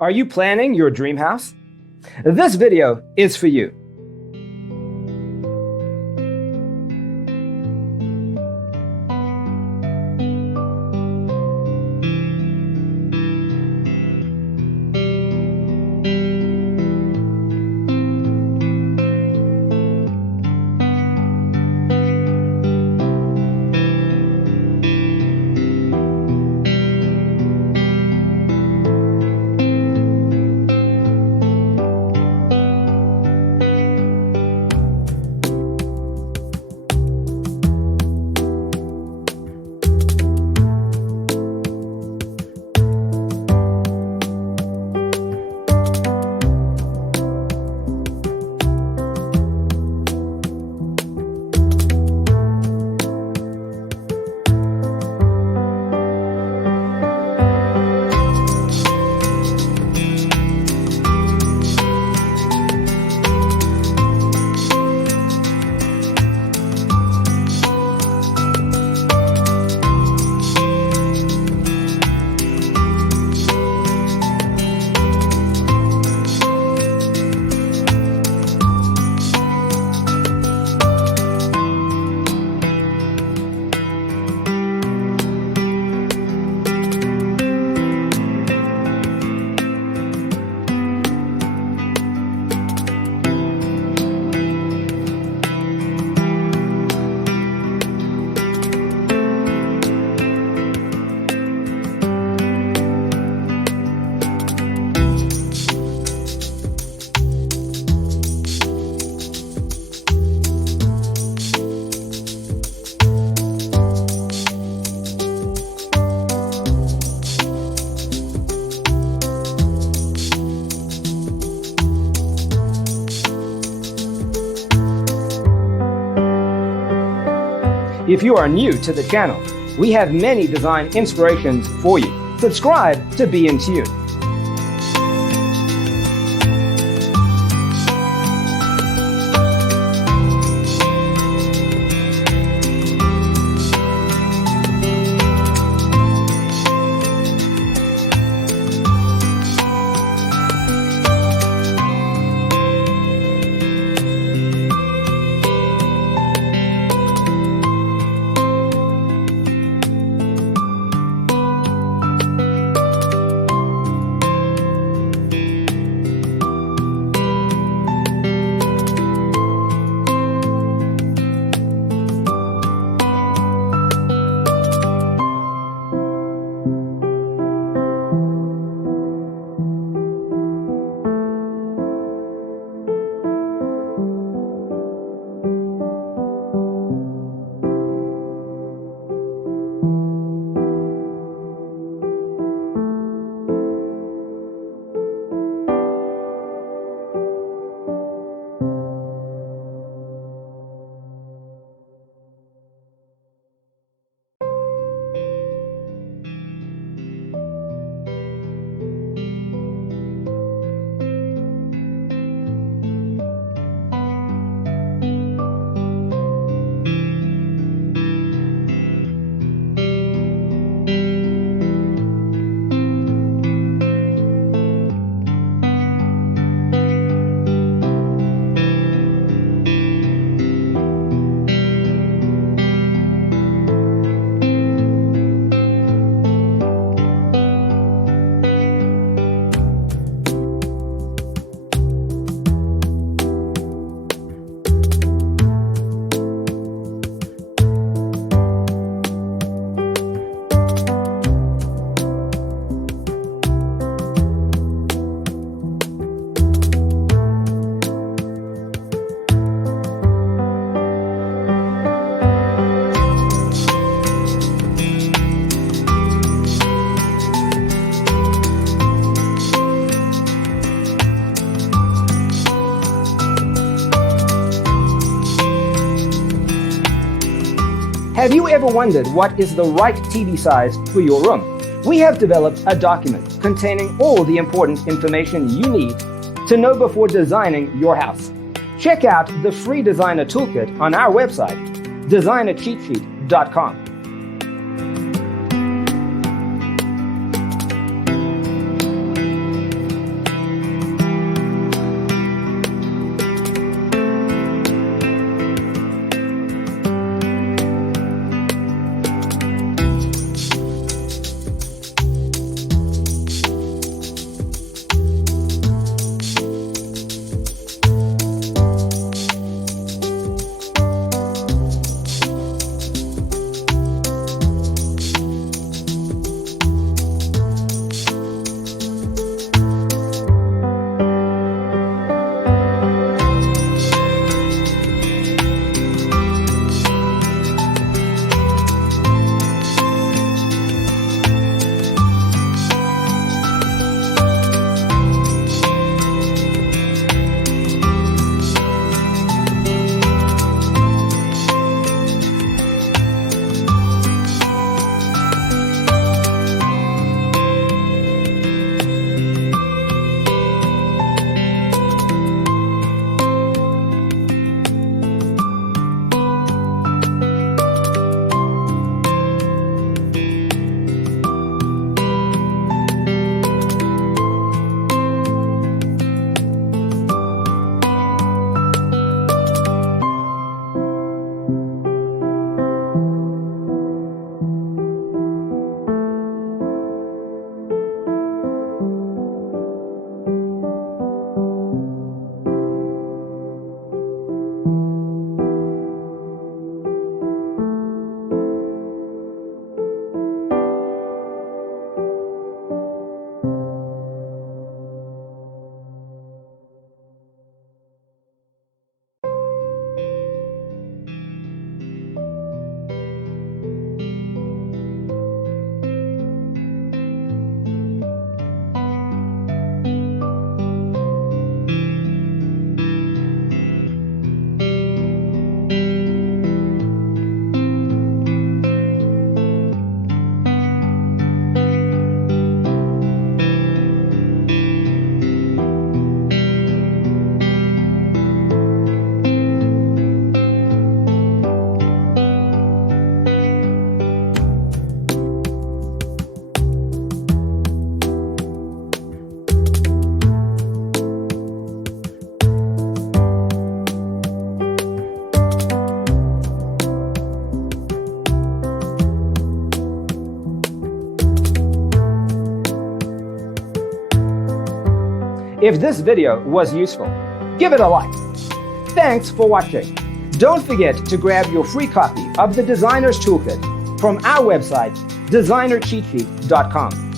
Are you planning your dream house? This video is for you. If you are new to the channel, we have many design inspirations for you. Subscribe to be in tune. Have you ever wondered what is the right TV size for your room? We have developed a document containing all the important information you need to know before designing your house. Check out the free designer toolkit on our website, designercheatsheet.com. If this video was useful, give it a like. Thanks for watching. Don't forget to grab your free copy of the Designer's Toolkit from our website, designercheatsheet.com.